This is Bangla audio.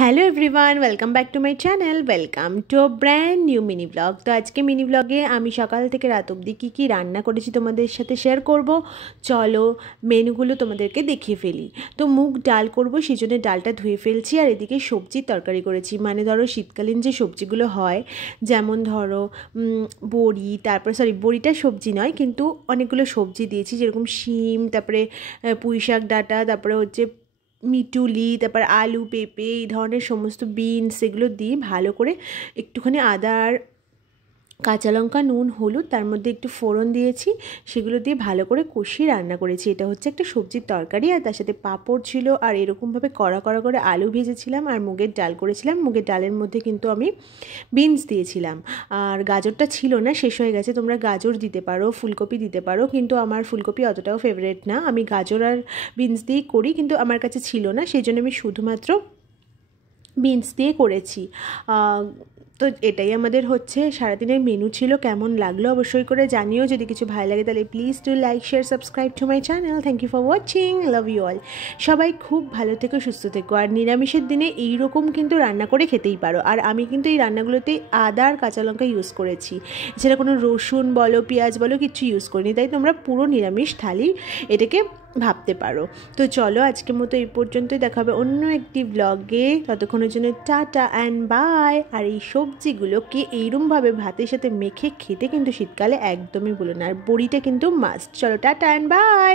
Hello everyone, welcome back to my channel. Welcome to brand new mini blog. তো আজকে মিনি ব্লগে আমি সকাল থেকে রাত অবধি কী কী রান্না করেছি তোমাদের সাথে শেয়ার করব। চলো মেনুগুলো তোমাদেরকে দেখিয়ে ফেলি। তো মুগ ডাল করব, সেই জন্য ডালটা ধুয়ে ফেলছি। আর এদিকে সবজির তরকারি করেছি, মানে ধরো শীতকালীন যে সবজিগুলো হয়, যেমন ধরো বড়ি, বড়িটা সবজি নয় কিন্তু অনেকগুলো সবজি দিয়েছি, যেরকম শিম, তারপরে পুঁই শাক ডাঁটা, তারপরে হচ্ছে মিটুলি, তারপর আলু, পেঁপে, এই ধরনের সমস্ত বিনস, এগুলো দিয়ে ভালো করে একটুখানি আদা আর কাঁচা লঙ্কা, নুন, হলুদ, তার মধ্যে একটু ফোড়ন দিয়েছি, সেগুলো দিয়ে ভালো করে কষিয়ে রান্না করেছি। এটা হচ্ছে একটা সবজির তরকারি, আর তার সাথে পাঁপড় ছিল, আর এরকমভাবে কড়া কড়া করে আলু ভেজেছিলাম, আর মুগের ডাল করেছিলাম। মুগের ডালের মধ্যে কিন্তু আমি বিনস দিয়েছিলাম, আর গাজরটা ছিল না, শেষ হয়ে গেছে। তোমরা গাজর দিতে পারো, ফুলকপি দিতে পারো, কিন্তু আমার ফুলকপি অতটাও ফেভারিট না। আমি গাজর আর বিনস দিয়েই করি, কিন্তু আমার কাছে ছিল না, সেই জন্য আমি শুধুমাত্র বিনস দিয়ে করেছি। তো এটাই আমাদের হচ্ছে সারাদিনের মেনু ছিল। কেমন লাগলো অবশ্যই করে জানিও। যদি কিছু ভালো লাগে তাহলে please do like, share, subscribe to my channel. Thank you for watching, love you all. সবাই খুব ভালো থেকো, সুস্থ থেকো। আর নিরামিষের দিনে এইরকম কিন্তু রান্না করে খেতেই পারো। আর আমি কিন্তু এই রান্নাগুলোতে আদা আর কাঁচা লঙ্কা ইউজ করেছি, এছাড়া কোনো রসুন বলো, পেঁয়াজ বলো, কিচ্ছু ইউজ করিনি। তাই তোমরা পুরো নিরামিষ থালি এটাকে ভাবতে পারো। তো চলো আজকের মতো এই পর্যন্তই, দেখা হবে অন্য একটি ব্লগে। ততক্ষণের জন্য টাটা অ্যান্ড বাই। আর এই সবজিগুলোকে এইরকমভাবে ভাতের সাথে মেখে খেতে কিন্তু শীতকালে একদমই ভুলো না। আর বড়িটা কিন্তু মাস্ট। চলো টাটা অ্যান্ড বাই।